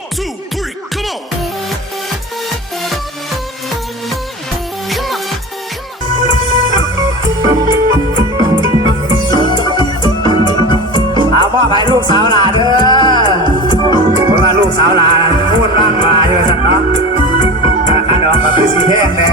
One, two, three, come on. Come on, come on. เอาพ่อไปลูกสาวหลาเด้อเพราะว่าลูกสาวหลาพูดร่างมาเยอะสักเนาะราคาดอกก็คือสีแพงแน่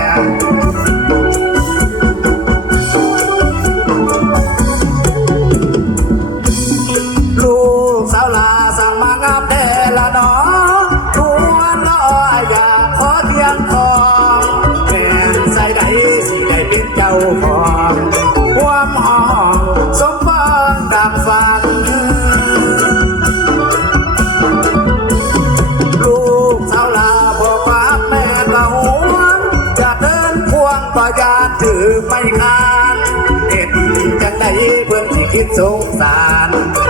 คิดสงสาร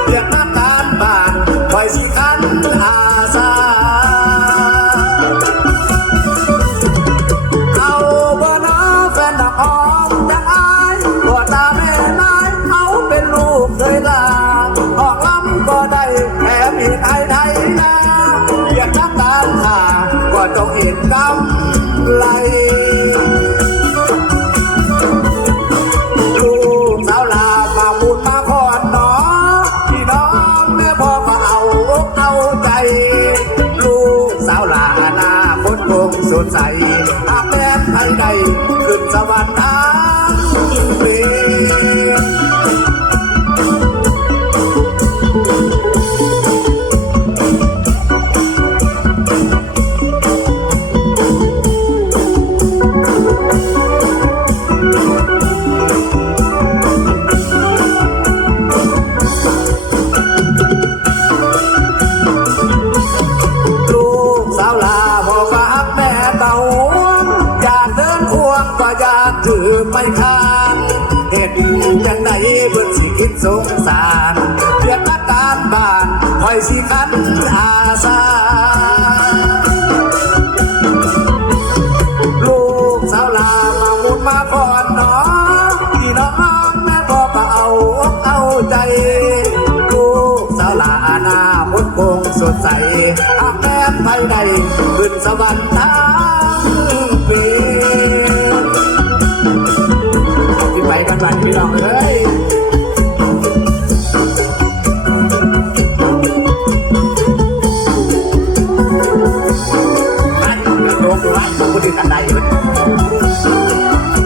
าพูดถึงกันใดเว้ย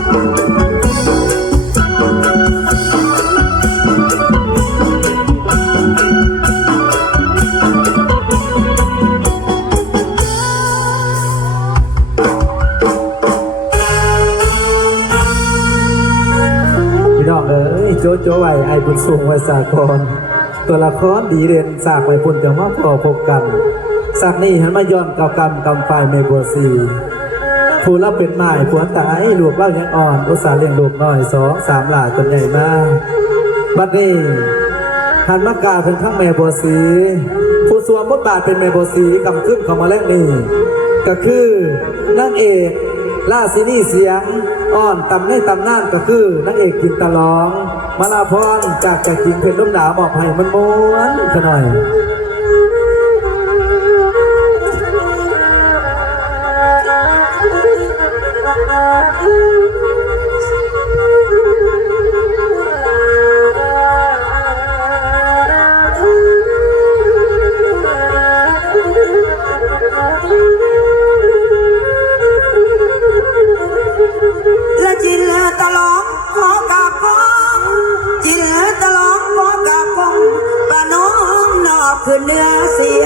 พี่น้องเอ้ยโจโจไหวไอบุญสูงไวสากรตัวละครดีเด่นสากไวพุ่นจะมาพอพบกันสากนี้หันมาย้อนเก่ากรรมกำไฟเมบัวซี ผู้เราเป็นหมายผัวตายลูกเล่ายังอ่อนอุตส่าห์เลี้ยงลูกน้อยสองสามหลาจนใหญ่มากบัดนี้หันมากาวถึงทั้งแม่บัวสีผู้สวมบทบาทเป็นแม่บัวสีกำขึ้นของมาแรกนี้ก็คือนางเอกล่าซินี่เสียงอ่อนตำในตำนานก็คือนางเอกกินตะลองมาลาพรจากจากจริงเพชรล้มหนามอบให้มันม้วนขน่อย และจินเหลือตะลองขอกราบพองจินเหลือตะลองขอกราบพองปาน้องนอบขึ้นเนื้อเสีย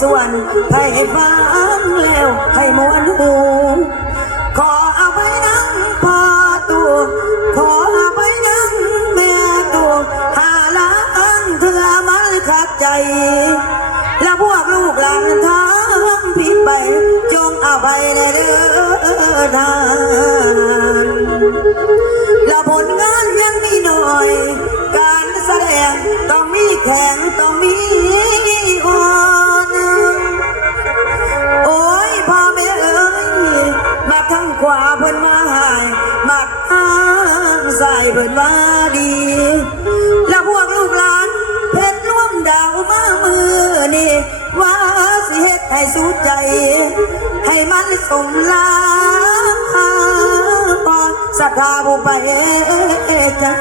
ส่วนให้ฟังแล้วให้มวนหูขอเอาไปนั่งพอตัวขอเอาไปนั่งแม่ตัวหาละอันเธอมันขัดใจ และพวกลูกหลานทั้งผิดไป จงเอาไปในเดือดานและผลงานยังมีหน่อย การแสดงต้องมีแข่งต้องมีอ่อ ขวาเพิ่นมาหายมักอ้างใส่เพิ่นว่าดี แล้วพวกลูกหลานเพชรร่วมดาวมามือนี่ว่าสิเฮ็ดให้สู้ใจ ให้มันสมลาพอสัทธาผู้ไปจ้า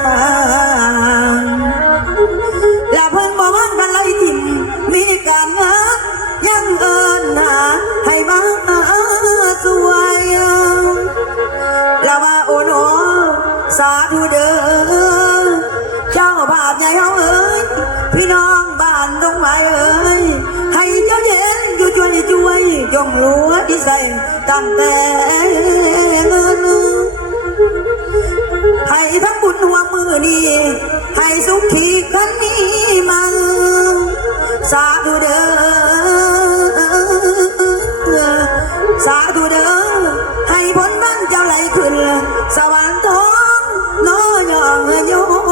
วยจงรู้ที่ใส่ตั้งแต่เงินให้ทั้งบุญหัวมือนี้ให้สุขีคันนี้มังสาธุเด้อสาธุเด้อให้ผลบ้านเจ้าไหลขึ้น สวรรค์ทองน้อยองยง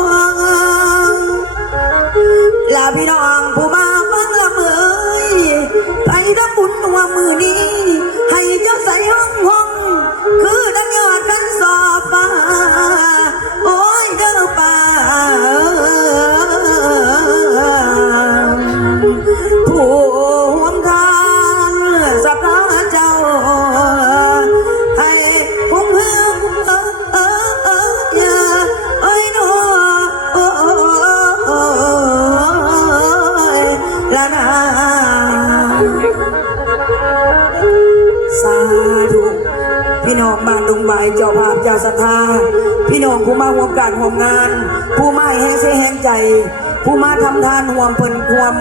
วมเพิ่นห่วม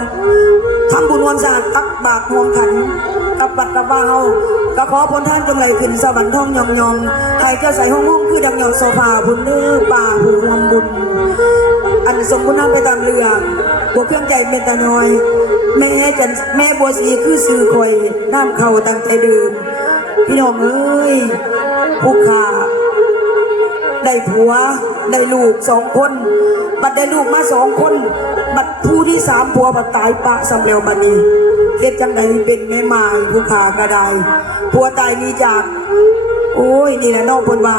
ทำบุญห่วมสร้างตักบาตรห่วมขันกับปัดกับว่าเฮาก็ขอพลท่านจงไหลขึ้นสวรรค์ท่องยองยองให้เจ้าใส่ห้องห้องคือดังยองโซฟาบุญเด้อป่าผู้รวมบุญ อันสมคุณน้ำไปตามเรือบวเครื่องใจเมตตาน้อย แม่จันแม่บัวสีคือสื่อคอยน้ำเข่าตั้งใจดื่มพี่น้องเอ้ยผู้ขาได้ผัว ได้ลูกสองคน บัดได้ลูกมาสองคน บัดผู้ที่สามผัวบัดตายปะสำเร็วบัดนี้เฮ็ดจังใดเป็นแม่ไม้ผู้ขาก็ได้ผัวตายนี้จาก โอ้ยนี่แหละน้องเพนว่า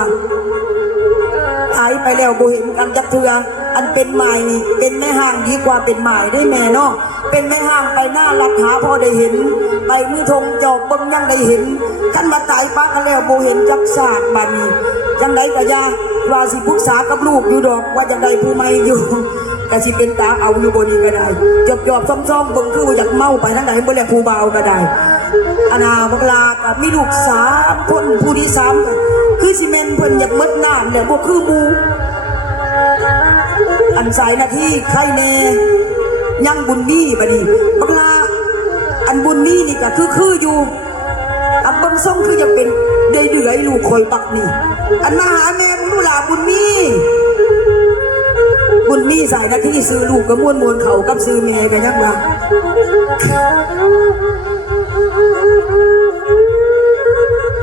หายไปแล้วบ่เห็นกันจักเทืออันเป็นหมายนี่ เป็นแม่ห้างดีกว่าเป็นหมายได้แม่เนาะเป็นแม่ห้างไปหน้ารักหาพอได้เห็น ไปมือทงจอบบิ่งยังได้เห็นขันมาตายปะกันแล้วบ่เห็นจักศาสตร์บันี้จังไดก็อยาว่าสิปรึกษากับลูกอยู่ดอกว่าจังไดผู้ใหม่อยู่ ก็สิเป็นตาเอาอยู่บนนี้ก็ได้จบจอบๆซ่อมเบิ่งคือว่าอยากเมาไปทางใดบ่แล้วผู้บ่าก็ได้อนาบักลากับมีลูกสามคนผู้ที่สามคือสิเมนเพิ่นอยากมดน้ำเนี่ยบ่คือหมูอันสายหน้าที่ใครแน่ยังบุญมีบัดนี้บักลาอันบุญมีนี่ก็คือคืออยู่อันบิ่งส่งคือจะเป็นเดือยลูกคอยปักนี่ อันมาหาแม่มึงดูหลาบุญมี บุญมีสายหน้าที่ซื้อลูกก็ม่วนมวนเขากับซื้อแม่กันยังว่า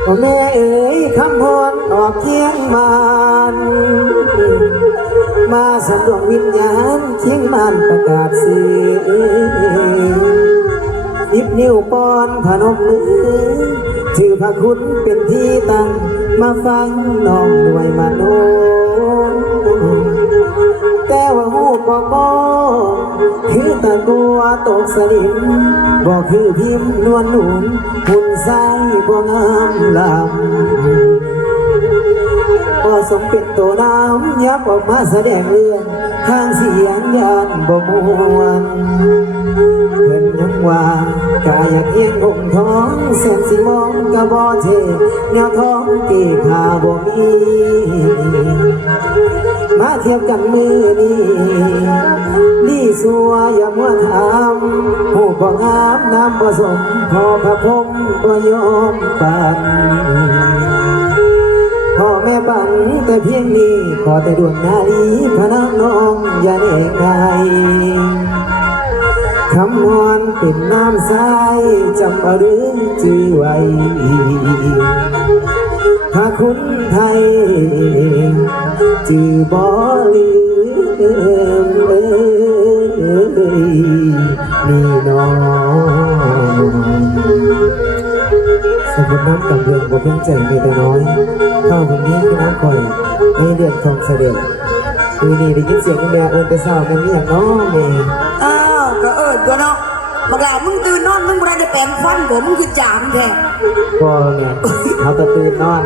พ่อแม่เอ๋ยคำพรออกเคียงมานมาสำรวงวิญญาณเคียงมันประกาศสื่อยิบนิ้วปอนพนมมือถือพระคุณเป็นที่ตั้งมาฟังน้องด้วยมโน แต่ว่าหูปอกอคือตะกัวตกสลิมบอกคือพิมพ์นวลหนุนหุ่นใสบ่งามลำก็สมเป็นตัวน้ำยับออกมาแสดงเรื่องทางเสียงยานบ่มวนเพิ่นยังว่า กายเพียงองค์ทองเส้นสีมองกะบ่เทแนวท้องตีขาบ่มีมาเทียบกันมือนี้นี่สัวอย่ามัวทำผู้บ่งามน้ำผสมพอพระพรมบ่ยอมปันพ่อแม่ปันแต่เพียงนี้ขอแต่ดวงนาลีพระนางน้องอย่าได้ไกล คำมอนเป็นน้ำใสจำเรื่องจือไว้พระคุณไทยจือบ่ลืมเอ้ยนี่น้องสมุดน้ำกับเรื่องบ่เพียงใจมีแต่น้อยข้าววันนี้คือน้ำข่อยในเดือนทองเสด็จนี่นี่ได้ยินเสียงแม่เอินไปเศร้าแม่เมียน้องแม่ ตัวเนาะบักหลามึงตื่นนอนมึงบ่ได้แปลงฟันผมมึงคือจามแท้พ่อไงเขาตะตื่นนอน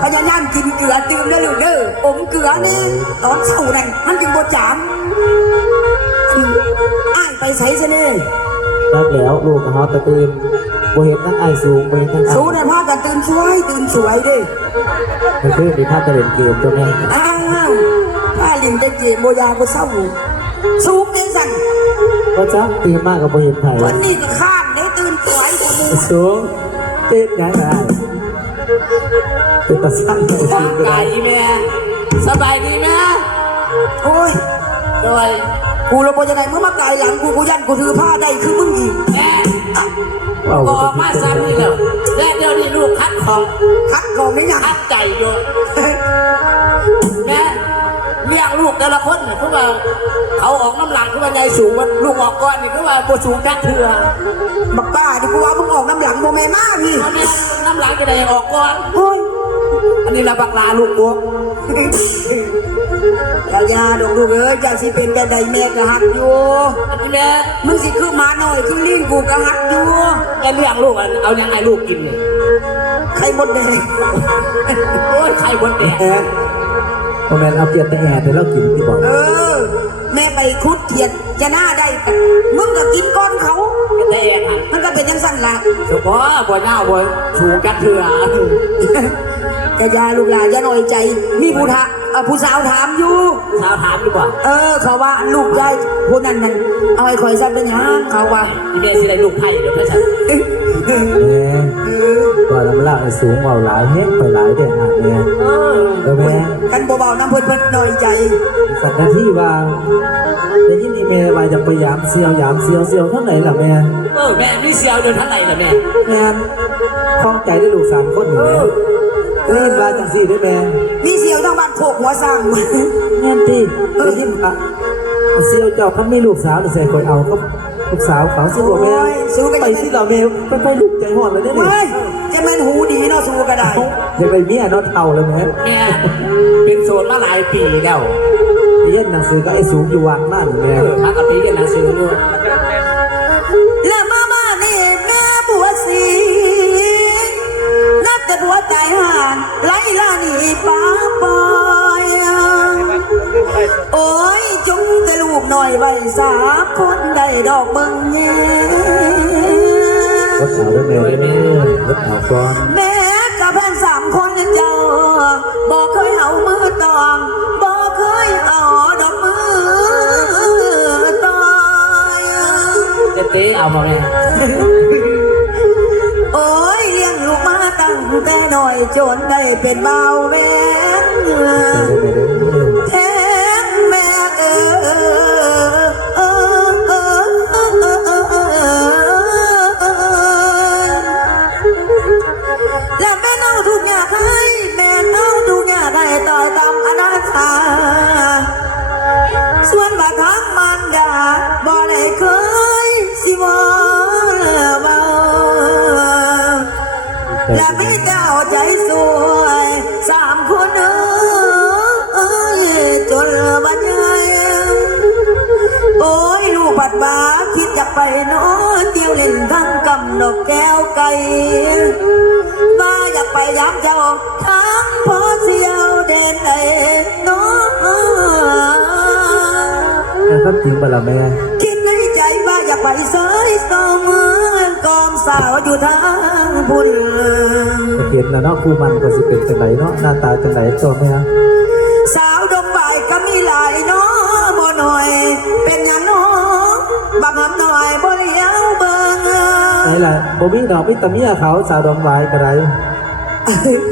พยายามกินเกลือตื่นได้อลูกเด้ออมเกลือนี่ตอนเช้านั่นมันจึงบ่จามอ้ายไปไสซะนี่รักแล้วลูกเขาตะตื่นบ่เห็นทั้งไอายสูงบ่เห็นทั้งไอสู้นะพากันตื่นสวยตื่นสวยเด้มันคือมีท่าตะเล่นเกมตัวแม่อ้าวถ้าลิงได้เจมโบยาก็เศร้าสูง จังสั่นก็จ้าตื่นมากกับบ่เห็นไผวันนี้ก็ข้ามได้ตื่นสวยกว่าหมูสูงเจ็ดยังไงเป็นตาสั่งเลยร่างกายอีแม่สบายดีแม่โอ้ยโดยกูเราบอกยังไงมึงมาไกลหลังกูกูยันกูถือผ้าได้คือมึงอีกแม่เอาก็ออกมาซ้ำนี่แล้วและเดี๋ยวนี้ลูกคัดของคัดกรองไม่ยังคัดใจอยู่แม่ เลี้ยงลูกแต่ละคนเนี่ยคือว่าเขาออกน้ำหลังคือว่าใหญ่สูงมันลูกออกก้อนนี่คือว่าบสูงแค่เถื่อบักป้าดิกูว่ามึงออกน้ำหลังโมแม่มาพี่ตอนนี้น้ำหลังจะได้ออกก้อนโอ้ยอันนี้ละบักลาลูกบวกยายาดอกลูกเอ้ยจากสิเป็นแบบใดแม่ก็หักอยู่อันนี้แม่มึงสิคือหมาหน่อยคือลิงกูก็หักอยู่แม่เลี้ยงลูกอันเอายังไงลูกกินเนี่ยใครหมดแดงโอ้ยไข่บนแดดแอด โมเมนเอาเกียรติแอดเดี๋ยวเรากินที่บอกเออ แม่ไปคุดเทียนจะหน้าได้แต่มึงก็กินก้อนเขาแต่แดดหันมันก็เป็นยังสั่นละเฉพาะบัวหน้าบัวสูงกันเถื่อแต่ยาลูกหลานอย่าหน่อยใจ มีผู้ทะเอ่อผู้สาวถามอยู่สาวถามดีกว่า เออ เขาว่าลูกยายผู้นั้นนั่นเอาไอ้คอยซับเป็นหยังเขาว่าอีเมย์สิได้ลูกไผ่เดี๋ยวพระฉันแม่ ว่าลำลาไอ้สูงเบาหลายแห้งไปหลายเด่นหาแม่เออแม่กันเบาๆน้ำเพิ่นเพิ่นหน่อยใจสัตว์หน้าที่ว่าได้ยินอีเมลว่าจะไปยามเซียวยามเซียวเซียวเท่าไหร่ล่ะแม่เออแม่มีเซียวเดินท่านไหนล่ะแม่แม่คล้องใจได้ลูกสามคนอยู่แล้วได้ยินว่าจังสี่ได้แม่มีเสียวทั้งบ้านโคกหัวสร้างแม่ที่ได้ยินว่าเซียวเจ้าเขาไม่ลูกสาวแต่ใส่คอยเอาก็ ลูกสาวเขาสิว่าแม่ไปสิเราแม่ไปไปลูกใจห่อนเลยได้ไหมเฮ้ยจะแม่นหูดีเนาะสู้ก็ได้อย่าไปเมียเนาะเท่าเลยแม่แม่เป็นโซนมาหลายปีแล้วไปเรียนหนังสือก็ไอ้สูงอยู่วังนั่นแม่เออมากับพี่เรียนหนังสือด้วยแล้วมาบ้านนี่แม่บัวสีนับแต่บัวตายห่านไล่ล่าหนีป้าปอยโอ้ยจงแต่ ลูกหน่อยใบสามคนได้ดอกเบิ่งแย่รถเขาด้วยแม่เด้อรถเขาก่อนแม่กับเพื่อนสามคนเจ้าบอกเคยเอามือตองบอกเคยเอาดอกมือตอยเจ๊เต้เอามาแม่โอ้ยเลี้ยงลูกมาตั้งแต่น้อยจนได้เป็นเบาวแม่แทงแม่เออเอ และพี่เจ้าใจสวย สามคนเอ้ยจนบรรยายโอ้ยลูกปัดบาคิดอยากไปโนอนเที่ยวเล่นทั้งกำนกแก้วไก่มาอยากไปย้ำเจ้าทั้งพอเสียวเด่นไอ้น้องแม่ครับจริงปะล่ะแม่คิดในใจว่าอยากไปเสยสมเหมือน กอมสาวอยู่ทางพุ่นเห็นแล้วเนาะครูมันก็สิเป็นจังไหนเนาะหน้าตาจังไหนตัวแม่สาวดงใบายก็มีหลายเน้อบ่หน่อย เป็นอย่างน้องบังคับหน่อยบ่เลี้ยวเบิ่งไหนล่ะบ่มีดอกมีแตะเมียเขาสาวดอกไม้กระไร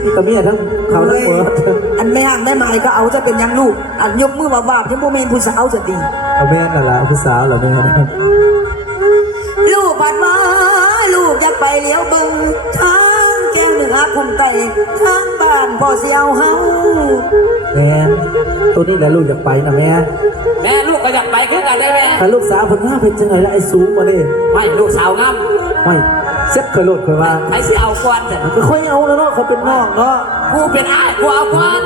มีแตะเมียทั้งเขาทั้งหมดอันไม่ห่างได้หมายก็เอาจะเป็นอย่างลูก อันยกมือว่าบาปยังโมเมนผู้สาวจะดีเอาแม่นั่นล่ะผู้สาวเหรอแม่ลูกผัดมา ลูกอยากไปเลี้ยวเบิ่งทางแก้วเหนือคุมไตทางบ้านพ่อเสียวเฮาแม่ตัวนี้แหละลูกอยากไปนะแม่แม่ลูกก็อยากไปขึ้นกันได้แม่ถ้าลูกสาวเพิ่นว่าเป็นจังไหนล่ะไอ้สูงมาเด้ไม่ลูกสาวงามไม่เซ็ตเคยโลดเคยว่าใครสิเอาก่อนแต่มันก็ค่อยเอาแล้วเนาะเขาเป็นน้องเนาะกูเป็นอ้ายกูเอาก่อน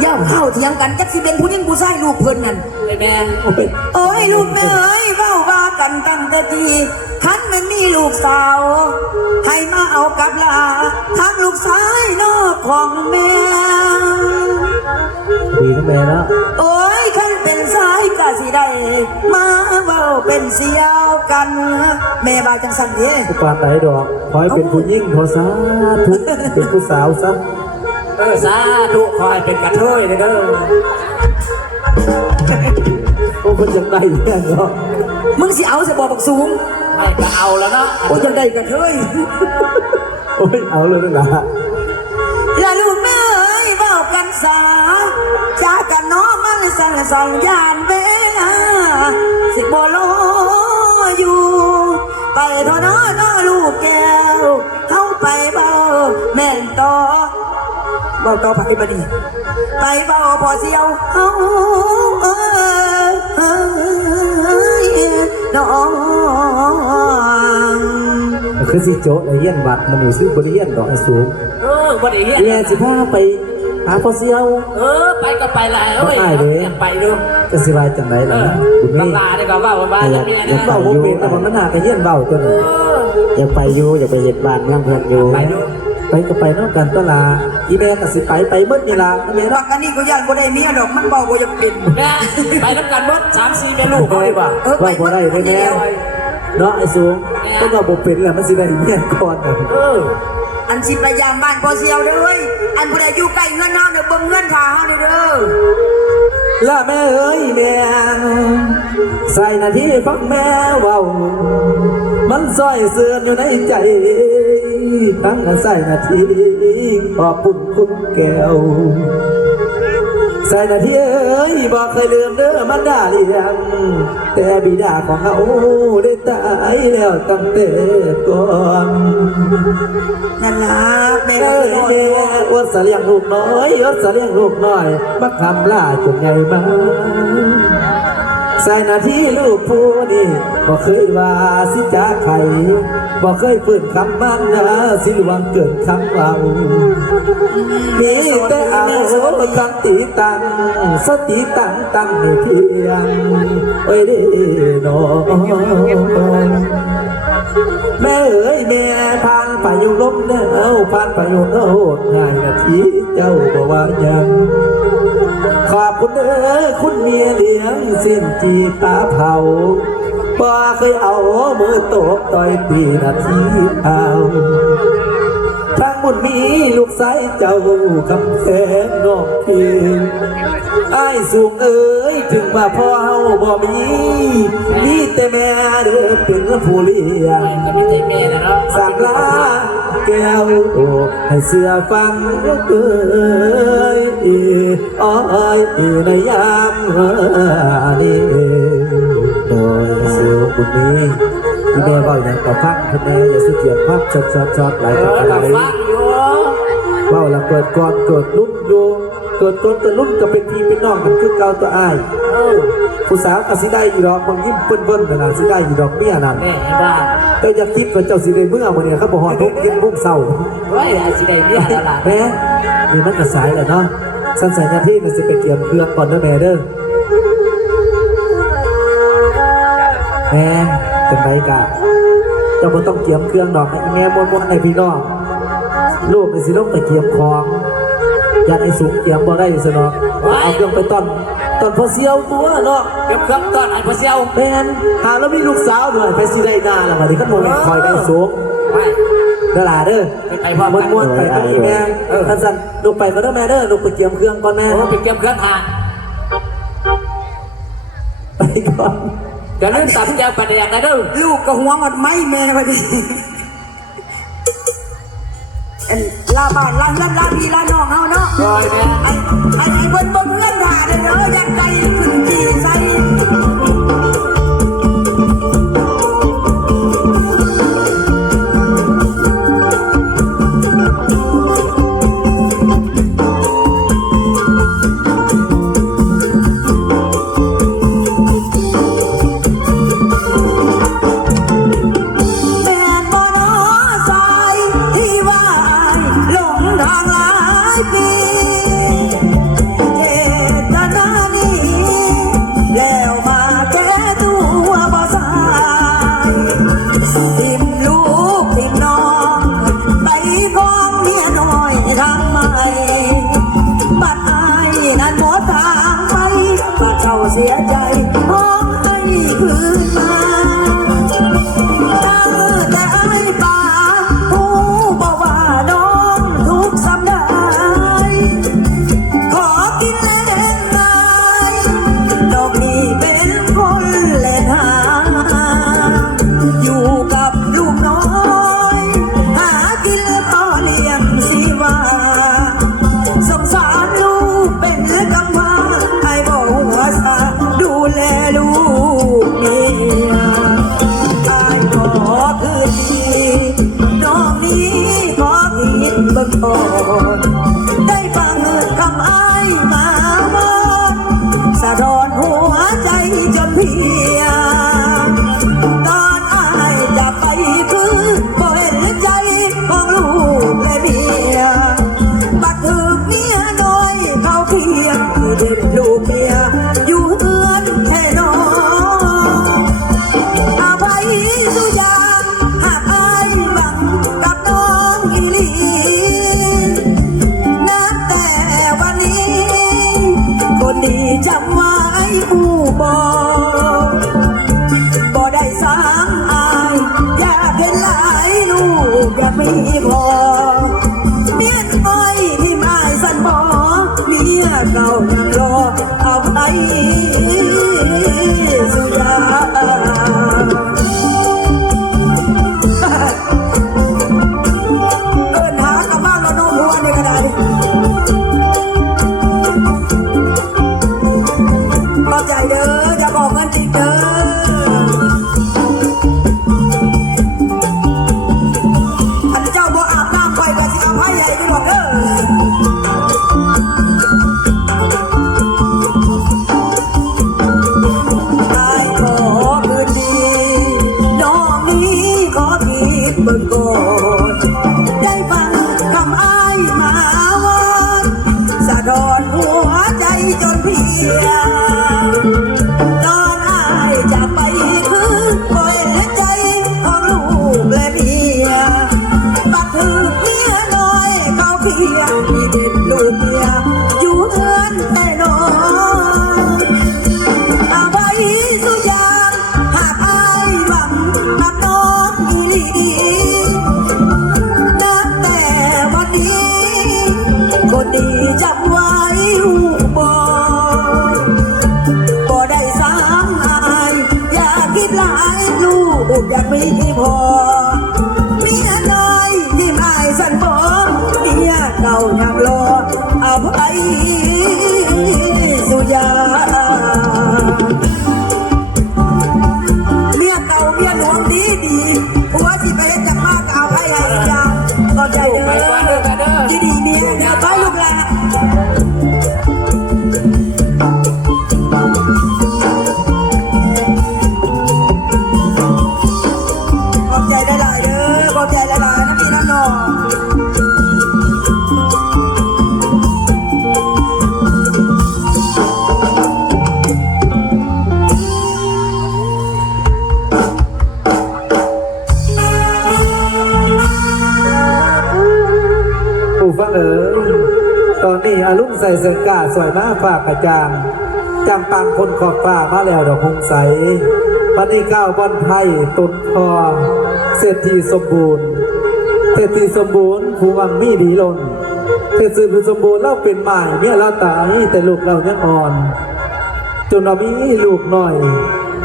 อย่าเข้าเถียงกันจักสิเป็นผู้หญิงผู้ชายลูกเพิ่นนั่นไอ้แม่โอ้ยโอ้ยลูกแม่เอ้ยเว้าว่ากันตั้งแต่ที คันมันมีลูกสาว ให้มาเอากับลาทั้งลูกชายนอกของแม่ดีนะแม่เนาะโอ้ยคันเป็นสายกะสิได้มาเว้าเป็นเสียวกัน แม่บาจังสันเด้ผู้ปานไหนดอกขอให้เป็นผู้ยิ่งขอสาธุเป็นผู้สาวซะเออสาธุขอให้เป็นกระเทยเลยเด้อโอ้คนจังได้เนี่ยเนาะมึงสิเอาสบอกบักสูง ไม่ก็เอาแล้วเนาะโอ้ยจังได้กันเถยโอ้ยเอาเลยนะและลูกแม่เอ้ยเว้ากันสาจากกันน้องมันสั่งสองยานเวลาสิบ่รออยู่ ไปเถอะเน้อน้อลูกแก้วเข้าไปเบาแม่นต่อเบาต่อไปบัดนี้ไปเบาพอเสียวเฮาเอ้ยเอ้ย น้องคือสิโจะไอ้เฮียนบัตรมันอยู่ซื้อบริเฮียนดอกไอ้สูงเออบ่ได้เฮียนแย่สิพาไปหาพ่อเสียว เออ ไปก็ไปละเอ้ยไปเลยไปดูจะสิวายจังไรเอล่ะอคุณบัแม่งลาดีกว่าว่าว่าว่าจะเป็นยังไงเบ้าบ่เป็นแต่ว่ามันหาไปเฮียนเบ้าตัวนี้อยากไปอยู่อยากไปเห็นบ้านเมืองเพื่อนอยู่ไปดู ไปก็ไปเนอกกันตลาอีแม่ก็สิไปไปเบิดนี่ล่ะแม่บัเนาะกอันนี้ก็ย่านบ่ได้เมียดอกมันเบาบ่จะเป็นแม่ไปน้ำกันหมดสามสี่แม่ลูกเขาดีกว่าเออว่าบ่ได้แม่เนาะไอ้สูงก็ว่าบ่เป็นแหละมันสิได้เมียก่อนน่ะเอออันสิไปยามบ้านพอเสียวเด้อเว้ยอันผู้ใดอยู่ใกล้เงินเฮาเนี่ยเบิ่งเงินทาเฮาเด้อเด้อล่ะแม่เอ้ยแม่ใส่หน้าที่ฟังแม่เว้ามันซอยเสื่อนอยู่ในใจ ทั้งการใส่นาที่ขอบคุณคุณแก้วใส่นาทีเอ้ยบอกเคยลืมเด้อมันด่าเลี้ยงแต่บิดาของเขาได้ตายแล้วตั้งแต่ก่อนนั่นละแม่เอ้ก็ยสิรอแม่อดสเลียงลูกน้อยอดสเลียงลูกน้อยมาคำลาจนไงมาใส่นาทีลูกผู้นี่บอกเคยว่าสิจ้าไข่ บอกเคยฝืนคำมันนะสิหวังเกินคำเรามีแต่เอาคำตีตังสติตังตังให้เพียงไว้เด้อนอแม่เอ๋ยแม่พานไปอยู่ลมเด้อพานไปอยู่โน่นง่ายนาทีเจ้าบ่ว่ายังขอบคุณเด้อคุณเมียเลี้ยงสิ้นจีตาเผา บ่เคยเอามือตบต่อยตีนาทีเอาทั้งหมดมีลูกสายเจ้ากำแพงนอกเพียงไอ้ายสูงเอ้ยถึงว่าพ่อเฮาบ่มีมีแต่แม่เด้อเป็นผู้เลี้ยงก็ไม่ใช่แม่นะเนาะสั่งลาแก้วโอ้ให้เสือฟังเอ้ยอ้อยในยามนี้โดยเสือ บุญนี้ที่แม่บอกอย่างต่อพักคุณแม่อย่าสุเกียรความชดชดชดหลายเอต่อออะไรเราฟังอยู่เว่าละเกิดก่อนเกิดลุ่มอยู่เกิดต้นแต่ลุ่มก็เป็นพี่เป็นน้องกันคือเก่าตัวอ้ายเออผู้สาวก็สิได้อีดอกบางยิ้มเปิ้นๆนั่นนะสิได้อีดอกเมียนั่นแม่เห็นได้เจ้าอย่าคิดว่าเจ้าสิได้เมื่อวันนี้เขาบอกฮอดทุกเย็นพุ่งเศร้าไว้ไอ้สิได้เมียแล้วล่ะแม่นี่มันกระสายแหละเนาะสันใส่หน้าที่มันสิไปเกี่ยมเครื่องก่อนเด้อแม่เด้อ แม่จังไรกะเจ้าบ่ต้องเกี่ยมเครื่องดอกให้แม่มวนๆให้พี่น้องลูกนี่สิลงไปเกี่ยมของอยากให้สูงเกี่ยมบ่ได้ซะเนาะเอาเครื่องไปต้อนต้อนพอเสียวตัวเนาะเก็บเครื่องต้อนไอ้พ่อเซียวแม่นหาแล้วมีลูกสาวด้วยไปสิได้หน้าแล้วบัดนี้ก็โมเมนต์คอยได้สูงไปเด้อล่ะเด้อไปพร้อมมกันวนๆไปกับพี่แม่เออท่านสั่นลูกไปก็เด้อแม่เด้อลูกไปเกี่ยมเครื่องก่อนแม่โอ้ไปเก็บเครื่องหาไปก่อน จะลืมตับแก้วประเดียกนะเด้อลูกก็หัวหมดไหมแม่บัดนี้อันลาบ้านลาเงินลาพี่ลาน้องเฮาเนาะรอยแม่ไอ้ไอ้ไอ้เบิ่นเบิ่งเงินทาเด้อเด้ออยากไกลขึ้นจีใส่ ทอง นุ่งใส่เสื้อกาสวยมากฝากประจางจำปังคนขอบฟ้ามาแล้วดอกหงใสปณิก้าวบอนไทยตุนทองเศรษฐีสมบูรณ์ เศรษฐีสมบูรณ์ผู้วังมีดีลนเศรษฐีสมบูรณ์เล่าเป็นใหม่เมียเราตายแต่ลูกเรายังอ่อน จนเรามีลูกหน่อย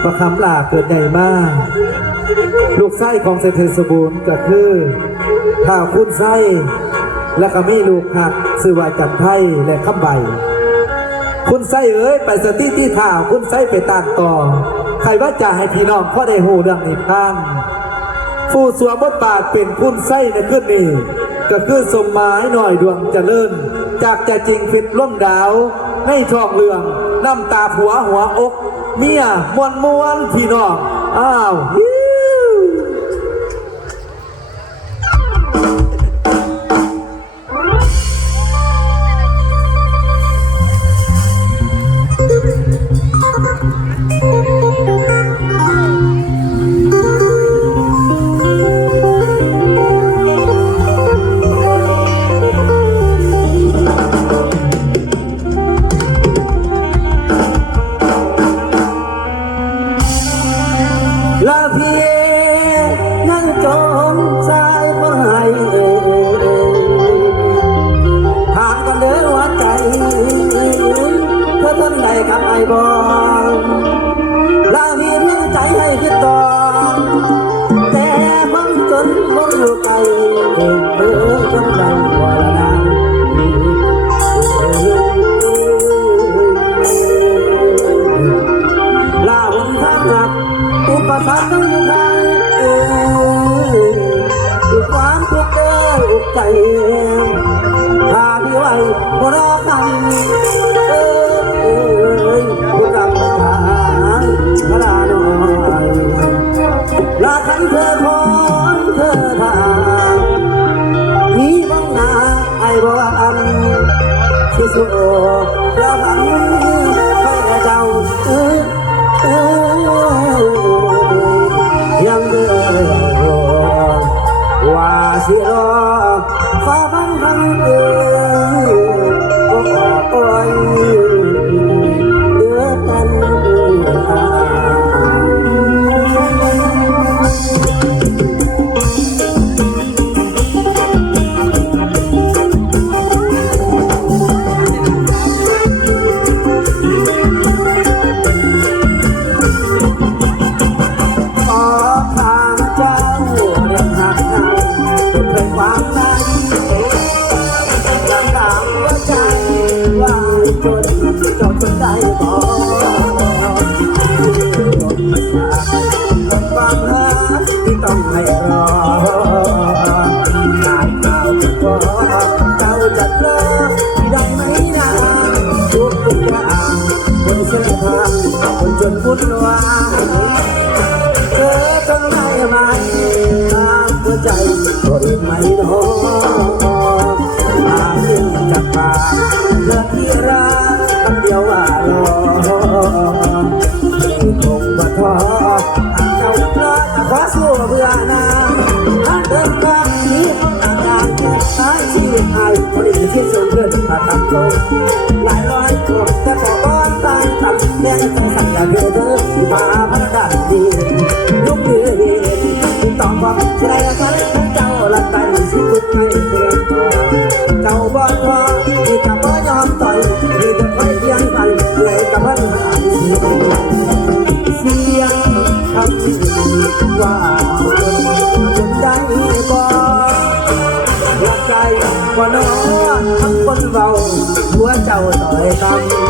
ประคำลาเกิดใหญ่มาก ลูกไส้ของเศรษฐีสมบูรณ์ก็คือข้าวคุณไส้ และก็มีลูกหักสื่อว่าจันไทยและข้าใบ คุณไส้เอ้ยไปสติที่ท่าคุณไส้ไปต่างต่อ ใครว่าจะให้พี่น้องพ่อได้หูเรื่องนี้พังผู้สวบดปากเป็นคุณไส้ในขึ้นนี้ก็คือสมหมายหน่อยดวงจเจริญ จากจะจริงผิดล่มดาวให้ทองเรืองน้ำตาผัวหัวอก เมียมวนมวนพี่น้องอ้าว ขับไอ้บองลาวีเลี้ยงใจให้คิดตออแต่บังจนบ่อยู่ไกลเองเพื่อจนใจวาลาลาวนทางหลักอุปสรรคตั้งหลายเออความทุกข์เอ้ยใจ บั หัวเจ้